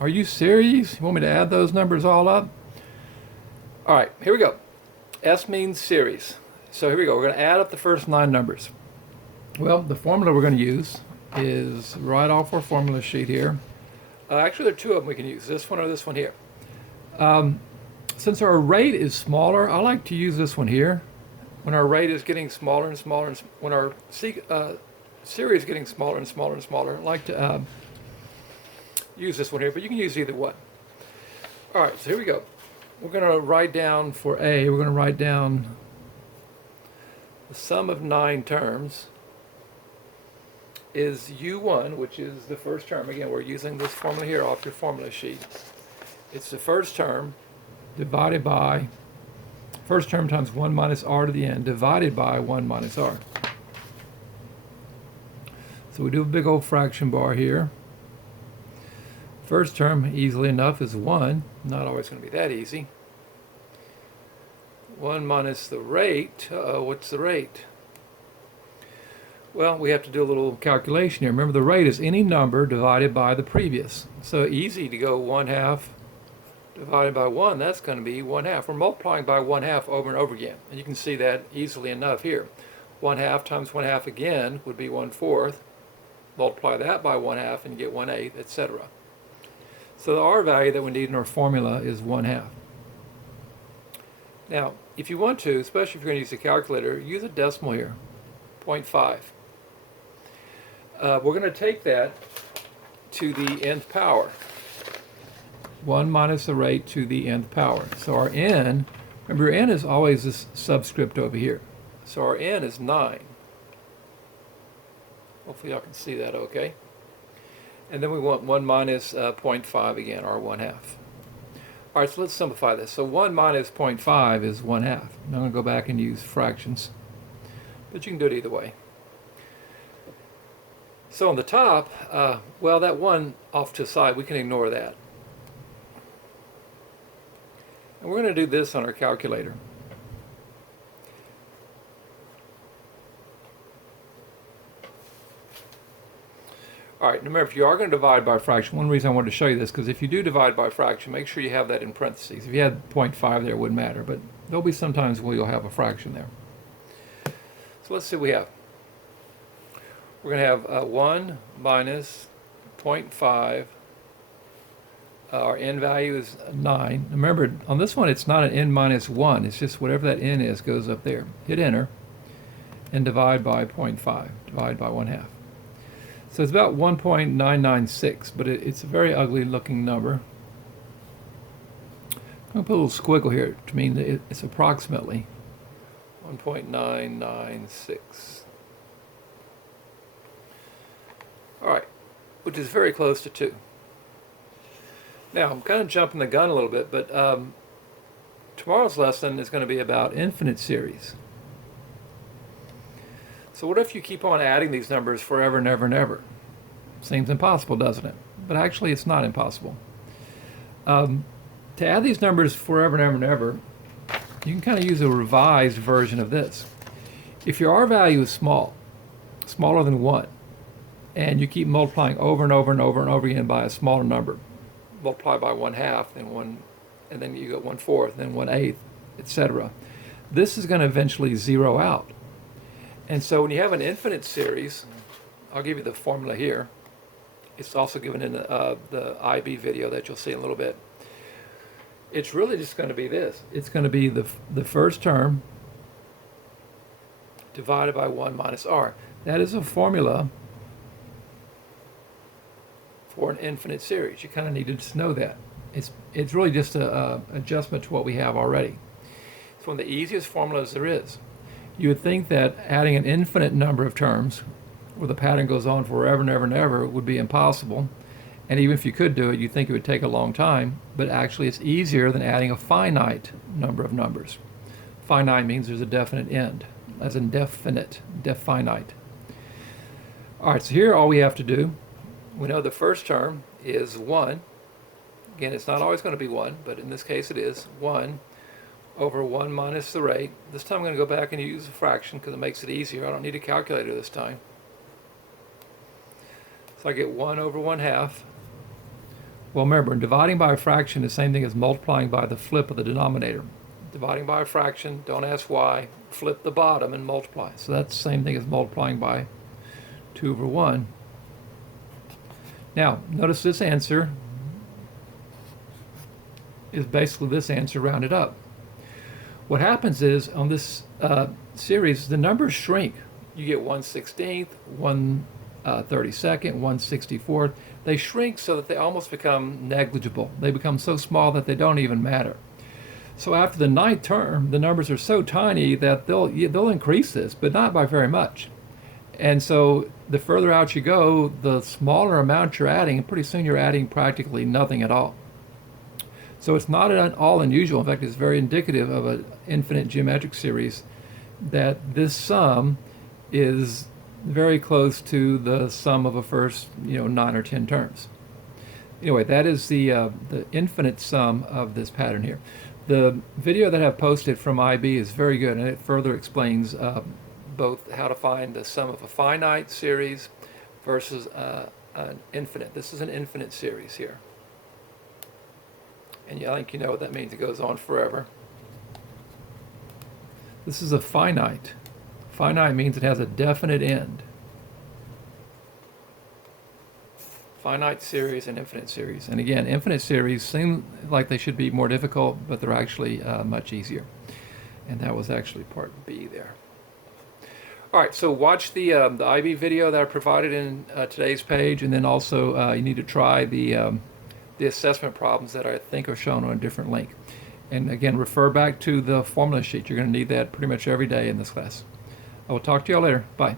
Are you serious? You want me to add those numbers all up? All right, here we go. S means series. So here we go. We're going to add up the first 9 numbers. Well, the formula we're going to use is right off our formula sheet here. Actually, there are 2 of them we can use, this one or this one here. Since our rate is smaller, I like to use this one here. When our rate is getting smaller and smaller, and when our series is getting smaller and smaller and smaller, I like to use this one here, but you can use either one. All right, so here we go. We're going to write down for A, we're going to write down the sum of 9 terms is U1, which is the first term. Again, we're using this formula here off your formula sheet. It's the first term divided by, first term times 1 minus r to the n divided by 1 minus r. So we do a big old fraction bar here. First term, easily enough, is 1. Not always going to be that easy. 1 minus the rate. What's the rate? Well, we have to do a little calculation here. Remember, the rate is any number divided by the previous. So easy to go 1/2 divided by 1. That's going to be 1/2. We're multiplying by 1/2 over and over again. And you can see that easily enough here. 1/2 times 1/2 again would be 1/4. Multiply that by 1/2 and you get 1/8, etc. So the R value that we need in our formula is 1/2. Now, if you want to, especially if you're going to use a calculator, use a decimal here, 0.5. We're going to take that to the nth power. 1 minus the rate to the nth power. So our n, remember n is always this subscript over here. So our n is 9. Hopefully y'all can see that okay. And then we want 1 minus 0.5 again, or 1/2. All right, so let's simplify this. So 1 minus 0.5 is 1/2. Now I'm going to go back and use fractions, but you can do it either way. So on the top, well, that 1 off to the side, we can ignore that. And we're going to do this on our calculator. All right, remember, if you are going to divide by a fraction, one reason I wanted to show you this, because if you do divide by a fraction, make sure you have that in parentheses. If you had 0.5 there, it wouldn't matter, but there'll be some times where you'll have a fraction there. So let's see what we have. We're going to have 1 minus 0.5. Our n value is 9. Remember, on this one, it's not an n minus 1. It's just whatever that n is goes up there. Hit enter and divide by 0.5. Divide by 1/2. So it's about 1.996, but it's a very ugly looking number. I'm going to put a little squiggle here to mean that it's approximately 1.996. All right, which is very close to 2. Now, I'm kind of jumping the gun a little bit, but tomorrow's lesson is going to be about infinite series. So what if you keep on adding these numbers forever and ever and ever? Seems impossible, doesn't it? But actually, it's not impossible. To add these numbers forever and ever and ever, you can kind of use a revised version of this. If your R value is small, smaller than 1, and you keep multiplying over and over and over and over again by a smaller number, multiply by 1/2, and then you get 1/4, then 1/8, etc. This is going to eventually zero out. And so when you have an infinite series, I'll give you the formula here. It's also given in the IB video that you'll see in a little bit. It's really just going to be this. It's going to be the first term divided by 1 minus r. That is a formula for an infinite series. You kind of needed to know that. It's really just an adjustment to what we have already. It's one of the easiest formulas there is. You would think that adding an infinite number of terms, where the pattern goes on forever and ever and ever, would be impossible. And even if you could do it, you'd think it would take a long time. But actually, it's easier than adding a finite number of numbers. Finite means there's a definite end, as in definite, finite. All right, so here all we have to do, we know the first term is 1. Again, it's not always going to be 1, but in this case it is 1 over 1 minus the rate. This time I'm going to go back and use a fraction because it makes it easier. I don't need a calculator this time. So I get 1 over 1/2 Well, remember, dividing by a fraction is the same thing as multiplying by the flip of the denominator. Dividing by a fraction, don't ask why, flip the bottom and multiply. So that's the same thing as multiplying by 2 over 1. Now, notice this answer is basically this answer rounded up. What happens is, on this series, the numbers shrink. You get 1/16, 1/32, 1/64. They shrink so that they almost become negligible. They become so small that they don't even matter. So after the 9th term, the numbers are so tiny that they'll increase this, but not by very much. And so the further out you go, the smaller amount you're adding, and pretty soon you're adding practically nothing at all. So it's not at all unusual. In fact, it's very indicative of an infinite geometric series that this sum is very close to the sum of a first 9 or 10 terms. Anyway, that is the infinite sum of this pattern here. The video that I've posted from IB is very good, and it further explains both how to find the sum of a finite series versus an infinite. This is an infinite series here. And I think you know what that means. It goes on forever. This is a finite. Finite means it has a definite end. Finite series and infinite series. And again, infinite series seem like they should be more difficult, but they're actually much easier. And that was actually part B there. All right, so watch the IB video that I provided in today's page, and then also you need to try the assessment problems that I think are shown on a different link. And again, refer back to the formula sheet. You're going to need that pretty much every day in this class. I will talk to you all later. Bye.